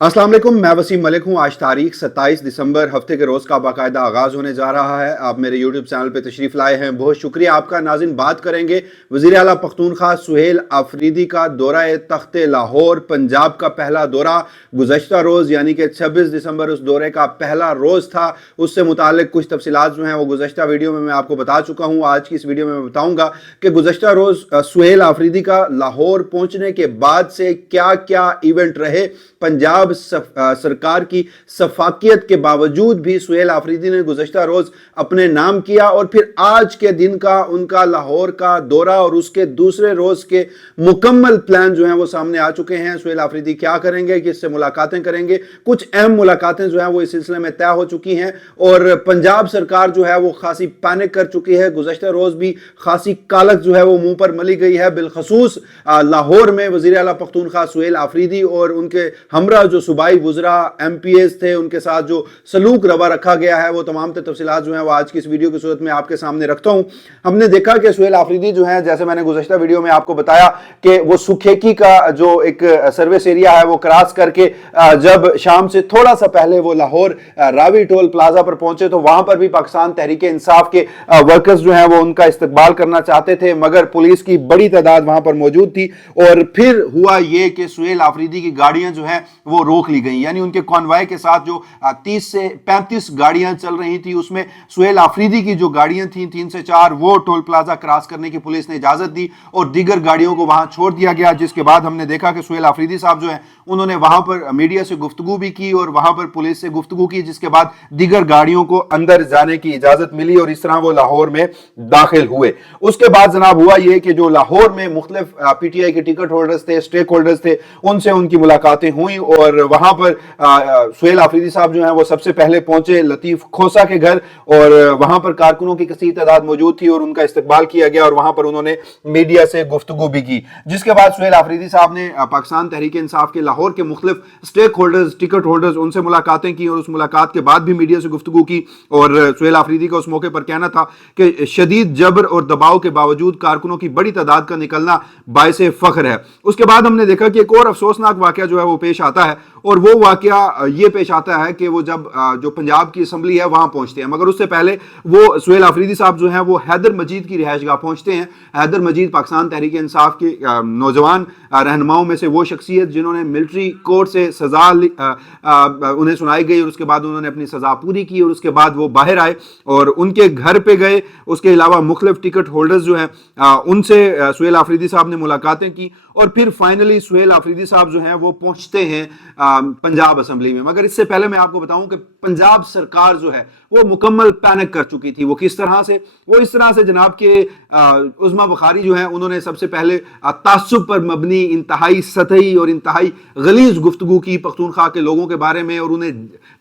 अस्सलाम वालेकुम, मैं वसीम मलिक हूँ। आज तारीख 27 दिसंबर हफ्ते के रोज़ का बाकायदा आगाज़ होने जा रहा है। आप मेरे यूट्यूब चैनल पे तशरीफ़ लाए हैं, बहुत शुक्रिया आपका। नाज़रीन, बात करेंगे वज़ीर आला पख्तूनख्वा सुहेल आफरीदी का दौरा तख्त लाहौर, पंजाब का पहला दौरा गुज़श्ता रोज़ यानी कि 26 दिसंबर उस दौरे का पहला रोज़ था। उससे मुतालिक कुछ तफसीलात जो हैं वो गुज़श्ता वीडियो में मैं आपको बता चुका हूँ। आज की इस वीडियो में मैं बताऊँगा कि गुज़श्ता रोज़ सुहेल आफरीदी का लाहौर पहुँचने के बाद से क्या क्या इवेंट रहे। पंजाब सरकार की सफाकियत के बावजूद भी सुहेल आफरीदी ने गुज़श्ता रोज़ अपने नाम किया और फिर आज के दिन का उनका लाहौर का दौरा और उसके दूसरे रोज़ के मुकम्मल प्लान जो हैं वो सामने आ चुके हैं। सुहेल आफरीदी क्या करेंगे, किससे मुलाकातें करेंगे, कुछ अहम मुलाकातें जो हैं वो इस सिलसिले में तय हो चुकी हैं और पंजाब सरकार जो है वो खासी पैनिक कर चुकी है। गुज़श्ता रोज़ भी खासी कालक जो है वो मुंह पर मली गई है। बिलखसूस लाहौर में वज़ीर आला पख्तूनख्वा सुहेल आफरीदी और उनके हमरा जो सूबाई वुज़रा MPs थे उनके साथ जो सलूक रवा रखा गया है वो तमाम तफसीलात जो हैं वो आज की इस वीडियो की सूरत में आपके सामने रखता हूं। हमने देखा कि सुहेल आफरीदी जो है, जैसे मैंने गुज़श्ता वीडियो में आपको बताया कि वो सुखेकी का जो एक सर्विस एरिया है वो क्रॉस करके जब शाम से थोड़ा सा पहले वो लाहौर रावी टोल प्लाजा पर पहुंचे तो वहां पर भी पाकिस्तान तहरीक इंसाफ के वर्कर्स जो हैं वो उनका इस्तकबाल करना चाहते थे, मगर पुलिस की बड़ी तादाद वहां पर मौजूद थी और फिर हुआ ये कि सुहेल आफरीदी की गाड़ियां जो है वो रोक ली गई। यानी उनके कॉन्वॉय के साथ जो 30 से 35 गाड़ियां चल रही थी उसमें सुहेल आफरीदी की जो गाड़ियां थी 3 से 4 वो टोल प्लाजा क्रॉस करने की पुलिस ने इजाजत दी और दीगर गाड़ियों को वहां छोड़ दिया गया। जिसके बाद हमने देखा कि सुहेल आफरीदी साहब जो है उन्होंने वहां पर मीडिया से गुफ्तगू भी की और वहां पर पुलिस से गुफ्तगू की, जिसके बाद दीगर गाड़ियों को अंदर जाने की इजाजत मिली और इस तरह वो लाहौर में दाखिल हुए। उसके बाद जनाब हुआ ये कि जो लाहौर में मुख्तलिफ PTI के टिकट होल्डर्स थे, स्टेक होल्डर्स थे, उनसे उनकी मुलाकातें हुई और वहां पर सुहेल आफरीदी साहब जो हैं वो सबसे पहले पहुंचे लतीफ खोसा के घर और वहां पर कारकुनों की कसीर तादाद मौजूद थी और उनका इस्तकबाल किया गया और वहां पर उन्होंने मीडिया से गुफ्तगू भी की। जिसके बाद सुहेल आफरीदी साहब ने पाकिस्तान तहरीक इंसाफ के लाहौर के मुख्तलिफ स्टेक होल्डर्स, टिकट होल्डर्स, उनसे मुलाकातें की और उस मुलाकात के बाद भी मीडिया से गुफ्तगू की और सुहेल आफरीदी का उस मौके पर कहना था कि शदीद जबर और दबाव के बावजूद कारकुनों की बड़ी तादाद का निकलना बाइसे फख्र है। उसके बाद हमने देखा कि एक और अफसोसनाक वाकया जो है वो पेश आता है और वो वाकया ये पेश आता है कि वो जब जो पंजाब की असम्बली है वहां पहुंचते हैं, मगर उससे पहले वो सुहेल आफरीदी साहब जो हैं वो हैदर मजीद की रिहाइशगाह पहुंचते हैं। हैदर मजीद पाकिस्तान तहरीक इंसाफ के नौजवान रहनुमाओं में से वो शख्सियत जिन्होंने मिलिट्री कोर्ट से सजा उन्हें सुनाई गई और उसके बाद उन्होंने अपनी सजा पूरी की और उसके बाद वो बाहर आए और उनके घर पे गए। उसके अलावा मुख्तलिफ टिकट होल्डर्स जो हैं उनसे सुहेल आफरीदी साहब ने मुलाकातें की और फिर फाइनली सुहेल आफरीदी साहब जो हैं वो पहुंचते हैं पंजाब असम्बली में। मगर इससे पहले मैं आपको बताऊं कि पंजाब सरकार जो है वो मुकम्मल पैनिक कर चुकी थी। वो किस तरह से? वो इस तरह से जनाब के उज़मा बुखारी जो है उन्होंने सबसे पहले तासुब पर मबनी इंतहाई सतही और इंतहाई गलीज गुफ्तगू की पख्तूनख्वा के लोगों के बारे में और उन्हें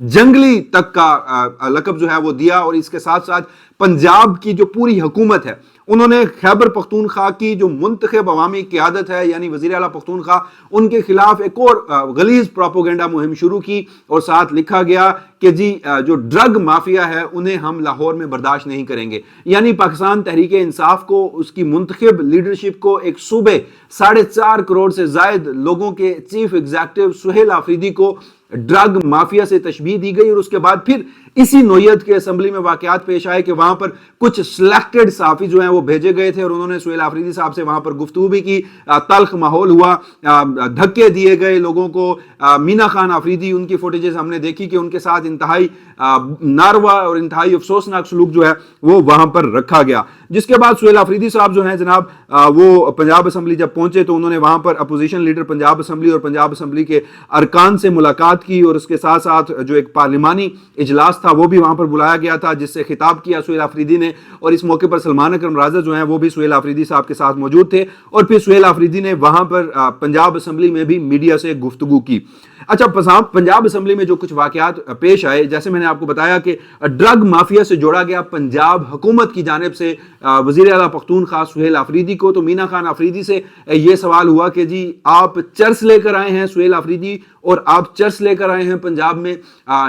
जंगली तक का लक़ब जो है वो दिया और इसके साथ साथ पंजाब की जो पूरी हुकूमत है उन्होंने खैबर पख्तूनख्वा की जो मुंतखब अवामी क़यादत है यानी वज़ीर आला पख्तूनख्वा उनके खिलाफ एक और गलीज प्रोपोगेंडा मुहिम शुरू की और साथ लिखा गया कि जी जो ड्रग माफिया है उन्हें हम लाहौर में बर्दाश्त नहीं करेंगे। यानी पाकिस्तान तहरीक इंसाफ को, उसकी मुंतखब लीडरशिप को एक सूबे 4.5 करोड़ से जायद लोगों के चीफ एग्जीक्यूटिव सुहेल आफरीदी को ड्रग माफिया से तशबीह दी गई और उसके बाद फिर इसी नोयत के असम्बली में वाकयात पेश आए कि वहां पर कुछ सिलेक्टेड साफी जो हैं वो भेजे गए थे और उन्होंने सुहेल आफरीदी साहब से वहां पर गुफ्तगू भी की। तल्ख माहौल हुआ, धक्के दिए गए लोगों को। मीना खान आफरीदी, उनकी फुटेजेस हमने देखी कि उनके साथ इंतहाई नारवा और इंतहाई अफसोसनाक सलूक जो है वो वहां पर रखा गया। जिसके बाद सुहेल आफरीदी साहब जो हैं जनाब वो पंजाब असम्बली जब पहुंचे तो उन्होंने वहां पर अपोजिशन लीडर पंजाब असम्बली और पंजाब असम्बली के अरकान से मुलाकात की और उसके साथ साथ जो एक पार्लिमानी इजलास था वो भी वहां पर बुलाया गया था जिससे खिताब किया सुहेल आफरीदी ने और इस मौके पर सलमान अकरम राजा जो हैं वो भी सुहेल आफरीदी साहब के साथ मौजूद थे और फिर सुहेल आफरीदी ने वहां पर पंजाब असम्बली में भी मीडिया से गुफ्तगू की। अच्छा, पंजाब असम्बली में जो कुछ वाकयात पेश आए, जैसे मैंने आपको बताया कि ड्रग माफिया से जोड़ा गया पंजाब हुकूमत की जानिब से वज़ीर आला पख्तूनख्वा सुहेल आफरीदी को, तो मीना खान आफरीदी से ये सवाल हुआ कि जी आप चर्च लेकर आए हैं सुहेल आफरीदी और आप चर्च लेकर आए हैं पंजाब में।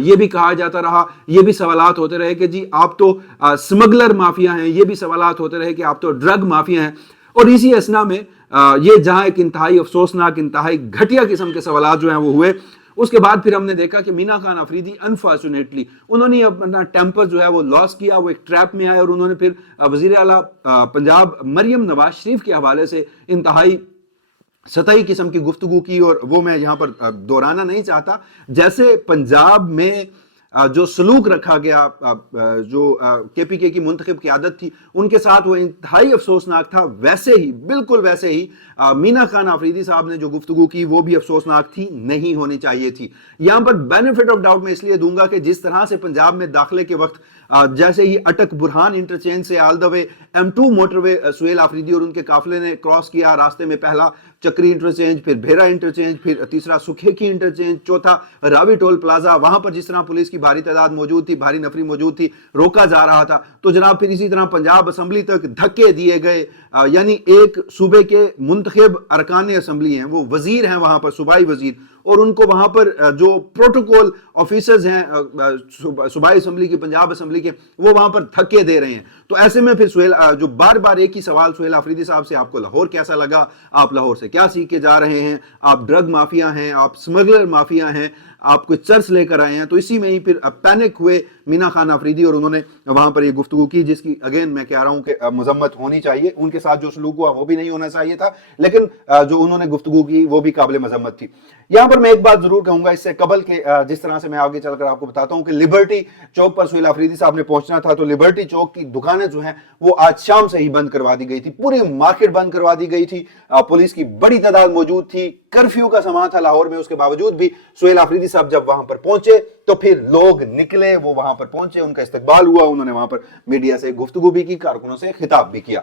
ये भी कहा जाता रहा, ये भी सवालात होते रहे कि जी आप तो स्मगलर माफिया हैं, ये भी सवालात होते रहे कि आप तो ड्रग माफिया हैं। और इसी असना में ये जहां एक इंतहाई अफसोसनाक, इंतहाई घटिया किस्म के सवाल जो हैं वो हुए, اس کے بعد پھر ہم نے دیکھا کہ مینا خان آفریدی انفارچونیٹلی انہوں نے اپنا ٹیمپر جو ہے وہ لاس کیا، وہ ایک ٹریپ میں آئے اور انہوں نے پھر وزیر اعلیٰ پنجاب مریم نواز شریف کے حوالے سے انتہائی سطحی قسم کی گفتگو کی، اور وہ میں یہاں پر دہرانا نہیں چاہتا۔ جیسے پنجاب میں جو سلوک رکھا گیا جو کے پی کے کی منتخب قیادت تھی ان کے ساتھ وہ انتہائی افسوسناک تھا، ویسے ہی بالکل ویسے ہی مینا خان آفریدی صاحب نے جو گفتگو کی وہ بھی افسوسناک تھی، نہیں ہونی چاہیے تھی۔ یہاں پر بینیفٹ آف ڈاؤٹ میں اس لیے دوں گا کہ جس طرح سے پنجاب میں داخلے کے وقت جیسے ہی اٹک برہان انٹرچینج سے آل دا وے M2 موٹر وے سہیل آفریدی اور ان کے قافلے نے کراس کیا، راستے میں پہلا چکری انٹرچینج، پھر بھیرا انٹرچینج، پھر تیسرا سکھے کی انٹرچینج، چوتھا راوی ٹول پلازا، وہاں پر جس طرح پولیس کی بھاری تعداد موجود تھی، بھاری نفری موجود تھی، روکا جا رہا تھا۔ تو جناب پھر اسی طرح پنجاب اسمبلی تک دھکے دیے گئے، یعنی ایک صوبے کے منتخب ارکان اسمبلی ہیں، وہ وزیر ہیں وہاں پر، صوبائی وزیر، اور ان کو وہاں پر جو پروٹوکول آفیسرز ہیں صوبائی اسمبلی کے، پنجاب اسمبلی کے، وہ وہاں پر دھکے دے رہے ہیں۔ تو ایسے میں پھر سہیل جو بار بار ایک ہی سوال سہیل آفریدی صاحب سے، آپ کو لاہور کیسا لگا، آپ لاہور سے کیا سیکھ کے جا رہے ہیں، آپ ڈرگ مافیا ہیں، آپ سمگلر مافیا ہیں، آپ کوئی چرچ لے کر آئے ہیں۔ تو اسی میں ہی پھر پینک ہوئے مینا خان آفریدی اور انہوں نے وہاں پر یہ گفتگو کی، جس کی اگین میں کہہ رہا ہوں کہ مذمت ہونی چاہیے، ان کے ساتھ جو سلوک ہوا وہ بھی نہیں ہونا چاہیے تھا، لیکن جو انہوں نے گفتگو کی وہ بھی قابل مذمت تھی۔ یہاں پر میں ایک بات ضرور کہوں گا اس سے قبل کہ جس طرح سے میں آگے چل کر آپ کو بتاتا ہوں کہ لبرٹی چوک پر سہیل آفریدی صاحب نے پہنچنا تھا، تو لبرٹی چوک کی دکانیں جو ہیں وہ آج شام سے ہی بند کروا دی گئی تھی، پوری مارکیٹ بند کروا دی گئی تھی، پولیس کی بڑی تعداد موجود تھی، کرفیو کا سماں تھا لاہور میں، اس کے باوجود بھی سہیل آفریدی صاحب جب وہاں پر پہنچے تو پھر لوگ نکلے، وہ وہاں پر پہنچے، ان کا استقبال ہوا، انہوں نے وہاں پر میڈیا سے گفتگو بھی کی، کارکنوں سے خطاب بھی کیا۔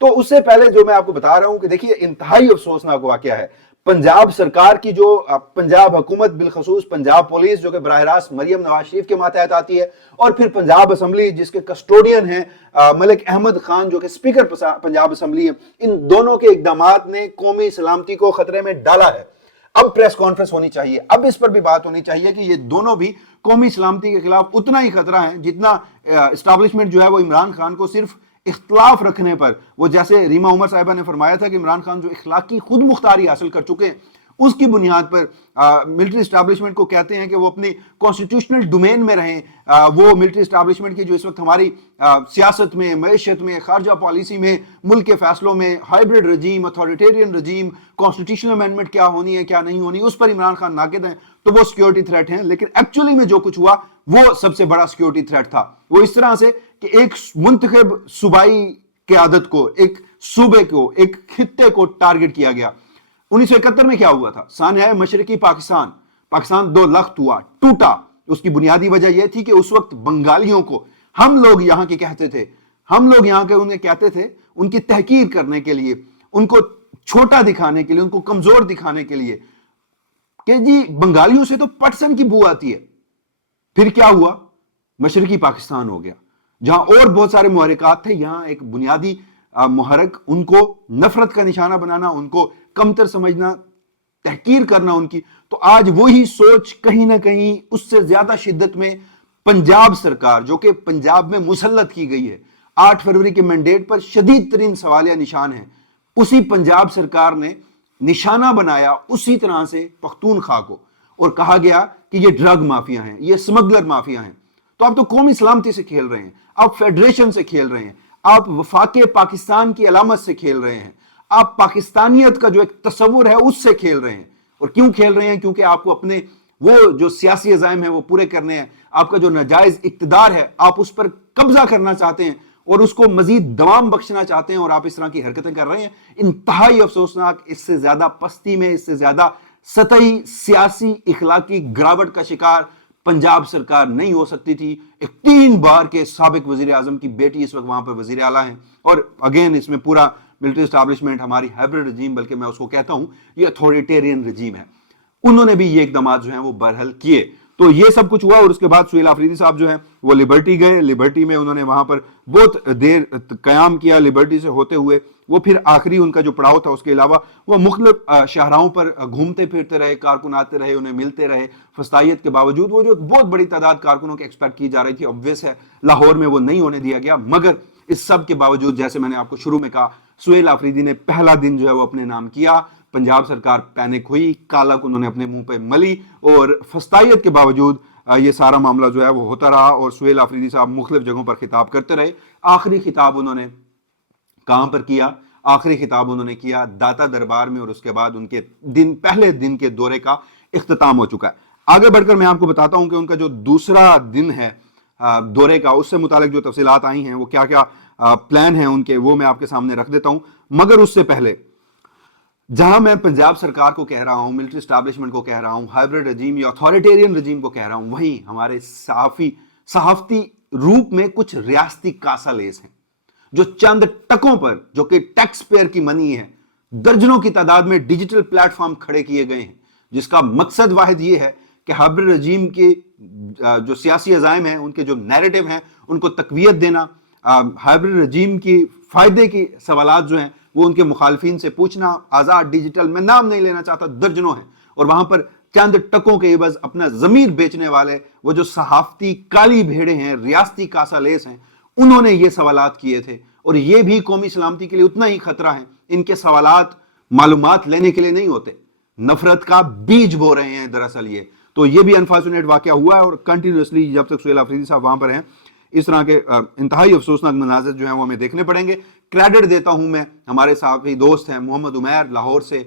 تو اس سے پہلے جو میں آپ کو بتا رہا ہوں کہ دیکھیے انتہائی افسوسناک واقعہ ہے، پنجاب سرکار کی جو پنجاب حکومت بالخصوص پنجاب پولیس جو کہ براہ راست مریم نواز شریف کے ماتحت آتی ہے، اور پھر پنجاب اسمبلی جس کے کسٹوڈین ہیں ملک احمد خان جو کہ سپیکر پنجاب اسمبلی ہے، ان دونوں کے اقدامات نے قومی سلامتی کو خطرے میں ڈالا ہے۔ اب پریس کانفرنس ہونی چاہیے، اب اس پر بھی بات ہونی چاہیے کہ یہ دونوں بھی قومی سلامتی کے خلاف اتنا ہی خطرہ ہے جتنا اسٹیبلشمنٹ جو ہے وہ عمران خان کو صرف اختلاف رکھنے پر، وہ جیسے ریما عمر صاحبہ نے فرمایا تھا کہ عمران خان جو اخلاقی خود مختاری حاصل کر چکے ہیں، اس کی بنیاد پر ملٹری اسٹیبلشمنٹ کو کہتے ہیں کہ وہ اپنی کانسٹیٹیوشنل ڈومین میں رہیں۔ وہ ملٹری اسٹیبلشمنٹ کی جو اس وقت ہماری سیاست میں، معیشت میں، خارجہ پالیسی میں، ملک کے فیصلوں میں ہائبرڈ رجیم، اتھارٹیرین رجیم، کانسٹیٹیوشنل امینڈمنٹ کیا ہونی ہے کیا نہیں ہونی، اس پر عمران خان ناقد ہیں، تو وہ سیکیورٹی تھریٹ ہیں۔ لیکن ایکچولی میں جو کچھ ہوا وہ سب سے بڑا سیکیورٹی تھریٹ تھا، وہ اس طرح سے کہ ایک منتخب صوبائی قیادت کو، ایک صوبے کو، ایک خطے کو ٹارگٹ کیا گیا۔ 1971 میں کیا ہوا تھا؟ سانحہ مشرقی پاکستان دو لخت ہوا، ٹوٹا۔ اس کی بنیادی وجہ یہ تھی کہ اس وقت بنگالیوں کو ہم لوگ یہاں کے کہتے تھے، ہم لوگ یہاں کے انہیں کہتے تھے ان کی تحقیر کرنے کے لیے، ان کو چھوٹا دکھانے کے لیے، ان کو کمزور دکھانے کے لیے کہ جی بنگالیوں سے تو پٹسن کی بو آتی ہے۔ پھر کیا ہوا؟ مشرقی پاکستان ہو گیا، جہاں اور بہت سارے محرکات تھے، یہاں ایک بنیادی محرک، ان کو نفرت کا نشانہ بنانا، ان کو کمتر سمجھنا، تحقیر کرنا ان کی۔ تو آج وہی سوچ کہیں نہ کہیں اس سے زیادہ شدت میں پنجاب سرکار جو کہ پنجاب میں مسلط کی گئی ہے، 8 فروری کے مینڈیٹ پر شدید ترین سوالیہ نشان ہیں، اسی پنجاب سرکار نے نشانہ بنایا اسی طرح سے پختونخوا کو، اور کہا گیا کہ یہ ڈرگ مافیا ہیں، یہ سمگلر مافیا ہیں۔ تو آپ تو قومی سلامتی سے کھیل رہے ہیں، آپ فیڈریشن سے کھیل رہے ہیں، آپ وفاق پاکستان کی علامت سے کھیل رہے ہیں، آپ پاکستانیت کا جو ایک تصور ہے اس سے کھیل رہے ہیں۔ اور کیوں کھیل رہے ہیں؟ کیونکہ آپ کو اپنے وہ جو سیاسی عزائم ہیں وہ پورے کرنے ہیں، آپ کا جو ناجائز اقتدار ہے آپ اس پر قبضہ کرنا چاہتے ہیں اور اس کو مزید دوام بخشنا چاہتے ہیں، اور آپ اس طرح کی حرکتیں کر رہے ہیں۔ انتہائی افسوسناک، اس سے زیادہ پستی میں، اس سے زیادہ سطحی سیاسی اخلاقی گراوٹ کا شکار پنجاب سرکار نہیں ہو سکتی تھی۔ ایک 3 بار کے سابق وزیر اعظم کی بیٹی اس وقت وہاں پر وزیر اعلیٰ ہیں، اور اگین اس میں پورا ملٹری اسٹیبلشمنٹ، ہماری ہائبرڈ رجیم، بلکہ میں اس کو کہتا ہوں یہ اتھارٹیرین رجیم ہے، انہوں نے بھی یہ اقدامات جو ہیں وہ برحل کیے۔ تو یہ سب کچھ ہوا، اور اس کے بعد سہیل آفریدی صاحب جو ہیں وہ لبرٹی گئے، لبرٹی میں انہوں نے وہاں پر بہت دیر قیام کیا، لبرٹی سے ہوتے ہوئے وہ پھر آخری ان کا جو پڑاؤ تھا، اس کے علاوہ وہ مختلف شاہراہوں پر گھومتے پھرتے رہے، کارکن آتے رہے، انہیں ملتے رہے، فسطائیت کے باوجود وہ جو بہت بڑی تعداد کارکنوں کی ایکسپیکٹ کی جا رہی تھی، obvious ہے لاہور میں وہ نہیں ہونے دیا گیا، مگر اس سب کے باوجود جیسے میں نے آپ کو شروع میں کہا، سہیل آفریدی نے پہلا دن جو ہے وہ اپنے نام کیا، पंजाब सरकार पैनिक हुई, कालक उन्होंने अपने मुंह पे मली और फस्तायत के बावजूद ये सारा मामला जो है वो होता रहा और सुहेल आफरीदी साहब मुख्तलिफ जगहों पर खिताब करते रहे। आखिरी खिताब उन्होंने कहां पर किया? आखिरी खिताब उन्होंने किया दाता दरबार में, और उसके बाद उनके पहले दिन के दौरे का इख्तिताम हो चुका है। आगे बढ़कर मैं आपको बताता हूं कि उनका जो दूसरा दिन है दौरे का, उससे मुतालिक जो तफसीलात आई हैं, वो क्या क्या प्लान है उनके, वो मैं आपके सामने रख देता हूं। मगर उससे पहले, जहां मैं पंजाब सरकार को कह रहा हूं, मिलिट्री एस्टैब्लिशमेंट को कह रहा हूं, हाइब्रिड रजीम या अथॉरिटेरियन रजीम को कह रहा हूं, वहीं हमारे सहाफती रूप में कुछ रियासती कासालेस हैं जो चंद टकों पर, जो कि टैक्स पेयर की मनी है, दर्जनों की तादाद में डिजिटल प्लेटफॉर्म खड़े किए गए हैं, जिसका मकसद वाहिद ये है कि हाइब्रिड रजीम के जो सियासी अजाइम हैं, उनके जो नैरेटिव हैं, उनको तकवीयत देना, हाइब्रिड रजीम की फायदे के सवालात जो हैं वो उनके मुखालफिन से पूछना। आजाद डिजिटल, मैं नाम नहीं लेना चाहता, दर्जनों हैं, और वहां पर चंद टकों के एवज अपना जमीर बेचने वाले वो जो सहाफती काली भेड़े हैं, रियासती कासालेस हैं, उन्होंने ये सवालात किए थे। और ये भी कौमी सलामती के लिए उतना ही खतरा है। इनके सवालात मालूमात लेने के लिए नहीं होते, नफरत का बीज बो रहे हैं दरअसल ये। तो ये भी अनफॉर्चुनेट वाकया हुआ है और कंटिन्यूसली जब तक सुहेल आफरीदी साहब वहां पर हैं, इस तरह के इंतहाई अफसोसनाक मनाज़िर जो हैं वो हमें देखने पड़ेंगे। क्रेडिट देता हूं मैं हमारे साथी दोस्त हैं मोहम्मद उमैर लाहौर से,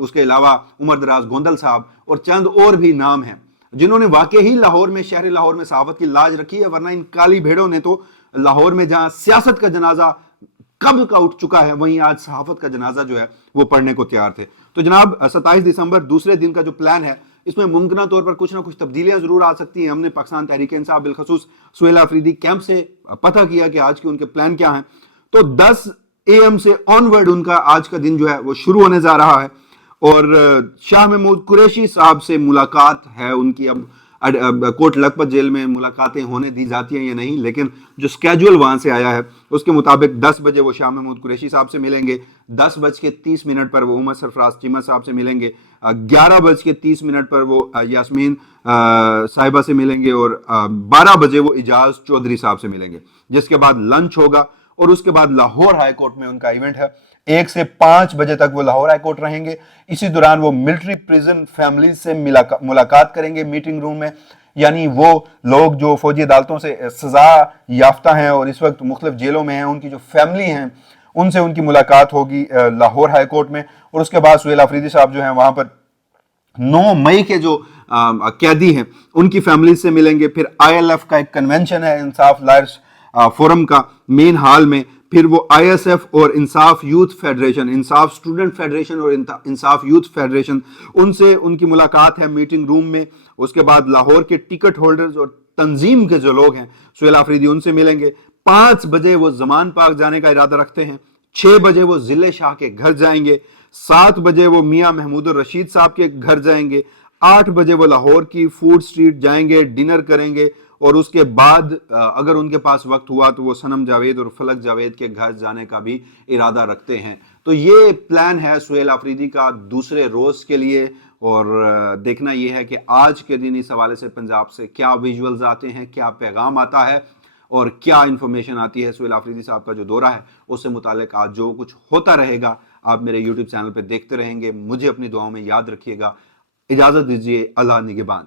उसके अलावा उमर दराज गोंदल साहब और चंद और भी नाम हैं जिन्होंने वाकई ही लाहौर में, शहर लाहौर में सहाफत की लाज रखी है। वरना इन काली भेड़ों ने तो लाहौर में जहां सियासत का जनाजा कब का उठ चुका है, वहीं आज सहाफत का जनाजा जो है वो पढ़ने को तैयार थे। तो जनाब 27 दिसंबर दूसरे दिन का जो प्लान है, इसमें मुमकिन तौर पर कुछ ना कुछ तब्दीलियां जरूर आ सकती हैं। हमने पाकिस्तान तहरीक इंसाफ बिलखसूस सुहेल आफरीदी कैंप से पता किया कि आज के उनके प्लान क्या हैं। तो 10 AM से ऑनवर्ड उनका आज का दिन जो है वो शुरू होने जा रहा है और शाह महमूद कुरैशी साहब से मुलाकात है उनकी। अब कोट लखपत जेल में मुलाकातें होने दी जाती हैं या नहीं, लेकिन जो स्केड्यूल वहां से आया है उसके मुताबिक 10 बजे वो शाह महमूद कुरैशी साहब से मिलेंगे, 10:30 पर वो उमर सरफराज चीमा साहब से मिलेंगे, 11:30 पर वो यास्मीन साहिबा से मिलेंगे और 12 बजे वो इजाज चौधरी साहब से मिलेंगे, जिसके बाद लंच होगा और उसके बाद लाहौर हाई कोर्ट में उनका इवेंट है। 1 से 5 बजे तक वो लाहौर हाई कोर्ट रहेंगे। इसी दौरान वो मिलिट्री प्रिजन फैमिली से मुलाकात करेंगे मीटिंग रूम में, यानी वो लोग जो फौजी अदालतों से सजा याफ्ता हैं और इस वक्त मुख्तलिफ जेलों में हैं, उनकी जो फैमिली हैं उनसे उनकी मुलाकात होगी लाहौर हाई कोर्ट में। और उसके बाद सुहेल आफरीदी साहब जो हैं वहां पर 9 मई के जो कैदी हैं उनकी फैमिली से मिलेंगे। फिर ILF का एक कन्वेंशन है इंसाफ लायर्स फोरम का मेन हॉल में, फिर वो ISF और इंसाफ यूथ फेडरेशन, इंसाफ स्टूडेंट फेडरेशन और इंसाफ यूथ फेडरेशन, उनसे उनकी मुलाकात है मीटिंग रूम में। उसके बाद लाहौर के टिकट होल्डर्स और तंजीम के जो लोग हैं सुहेल आफरीदी उनसे मिलेंगे। 5 बजे वो जमान पार्क जाने का इरादा रखते हैं, 6 बजे वो जिले शाह के घर जाएंगे, 7 बजे वो मियां महमूद रशीद साहब के घर जाएंगे, 8 बजे वो लाहौर की फूड स्ट्रीट जाएंगे, डिनर करेंगे और उसके बाद अगर उनके पास वक्त हुआ तो वो सनम जावेद और फलक जावेद के घर जाने का भी इरादा रखते हैं। तो ये प्लान है सुहेल आफरीदी का दूसरे रोज के लिए और देखना यह है कि आज के दिन इस हवाले से पंजाब से क्या विजुअल्स आते हैं, क्या पैगाम आता है और क्या इंफॉर्मेशन आती है। सुहेल आफरीदी साहब का जो दौरा है उससे मुतालिक आज जो कुछ होता रहेगा आप मेरे YouTube चैनल पर देखते रहेंगे। मुझे अपनी दुआओं में याद रखिएगा। इजाजत दीजिए, अल्लाह निगहबान।